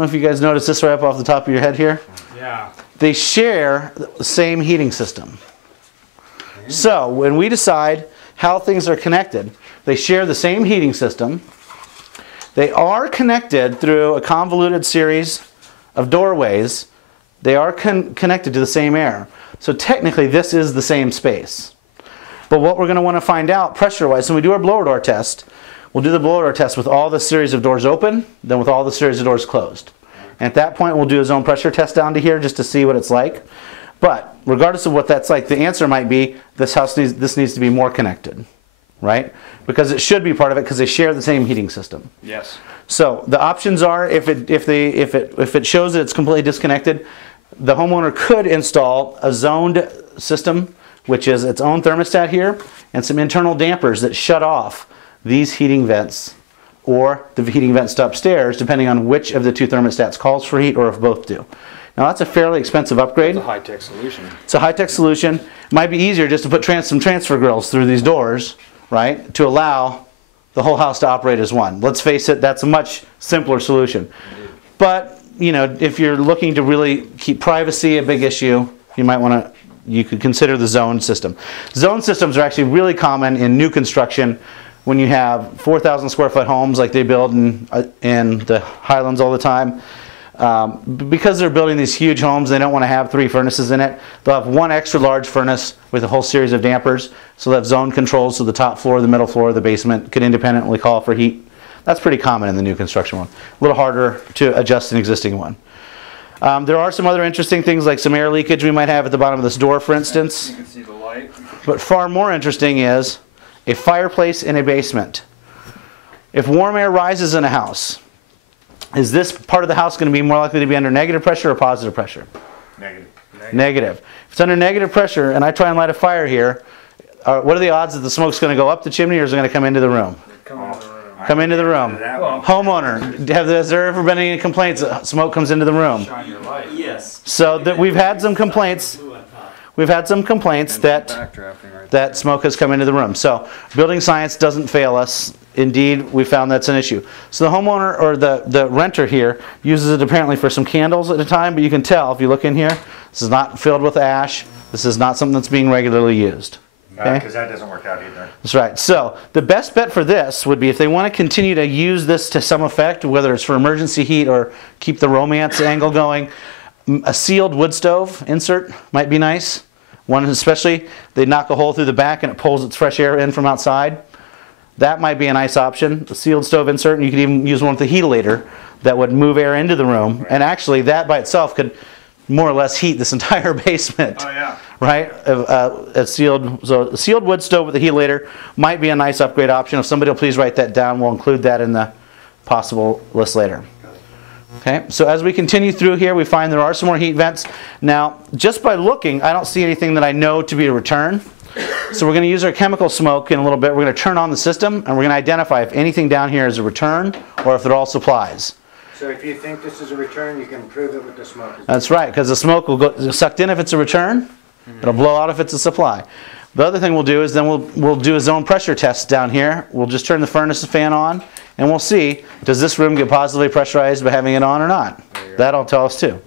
know if you guys noticed this right up off the top of your head here. Yeah. They share the same heating system. So when we decide how things are connected, they share the same heating system. They are connected through a convoluted series of doorways. They are connected to the same air. So technically this is the same space. But what we're going to want to find out pressure-wise, when we do our blower door test, we'll do the blower door test with all the series of doors open, then with all the series of doors closed. And at that point we'll do a zone pressure test down to here just to see what it's like. But regardless of what that's like, the answer might be this needs to be more connected, right? Because it should be part of it because they share the same heating system. Yes. So the options are if it shows that it's completely disconnected, the homeowner could install a zoned system, which is its own thermostat here, and some internal dampers that shut off these heating vents or the heating vents to upstairs, depending on which of the two thermostats calls for heat or if both do. Now that's a fairly expensive upgrade. It's a high-tech solution. It's a high-tech solution. It might be easier just to put some transfer grills through these doors, right, to allow the whole house to operate as one. Let's face it, that's a much simpler solution. Indeed. But, you know, if you're looking to really keep privacy a big issue, you could consider the zone system. Zone systems are actually really common in new construction when you have 4,000 square foot homes like they build in the Highlands all the time. Because they're building these huge homes, they don't want to have 3 furnaces in it. They'll have one extra large furnace with a whole series of dampers. So they have zone controls, so the top floor, the middle floor, the basement can independently call for heat. That's pretty common in the new construction one. A little harder to adjust an existing one. There are some other interesting things like some air leakage we might have at the bottom of this door, for instance. You can see the light. But far more interesting is a fireplace in a basement. If warm air rises in a house, is this part of the house going to be more likely to be under negative pressure or positive pressure? Negative. Negative. If it's under negative pressure and I try and light a fire here, what are the odds that the smoke's going to go up the chimney or is it going to come into the room? Come into the room. Homeowner, has there ever been any complaints that smoke comes into the room? Shine your light. Yes. So that we've had some complaints. We've had some complaints that smoke has come into the room. So building science doesn't fail us. Indeed, we found that's an issue. So the homeowner or the renter here uses it apparently for some candles at a time, but you can tell if you look in here, this is not filled with ash. This is not something that's being regularly used. Okay? Because that doesn't work out either. That's right. So the best bet for this would be if they want to continue to use this to some effect, whether it's for emergency heat or keep the romance angle going, a sealed wood stove insert might be nice. One especially, they knock a hole through the back and it pulls its fresh air in from outside. That might be a nice option. A sealed stove insert, and you could even use one with a heatilator that would move air into the room. And actually that by itself could more or less heat this entire basement. Oh yeah. Right? A sealed wood stove with a heatilator might be a nice upgrade option. If somebody will please write that down, we'll include that in the possible list later. Okay, so as we continue through here, we find there are some more heat vents. Now, just by looking, I don't see anything that I know to be a return. So we're going to use our chemical smoke in a little bit. We're going to turn on the system, and we're going to identify if anything down here is a return or if they're all supplies. So if you think this is a return, you can prove it with the smoke. That's right, because the smoke will go sucked in if it's a return. It'll blow out if it's a supply. The other thing we'll do is then we'll do a zone pressure test down here. We'll just turn the furnace fan on, and we'll see, does this room get positively pressurized by having it on or not? That'll tell us too.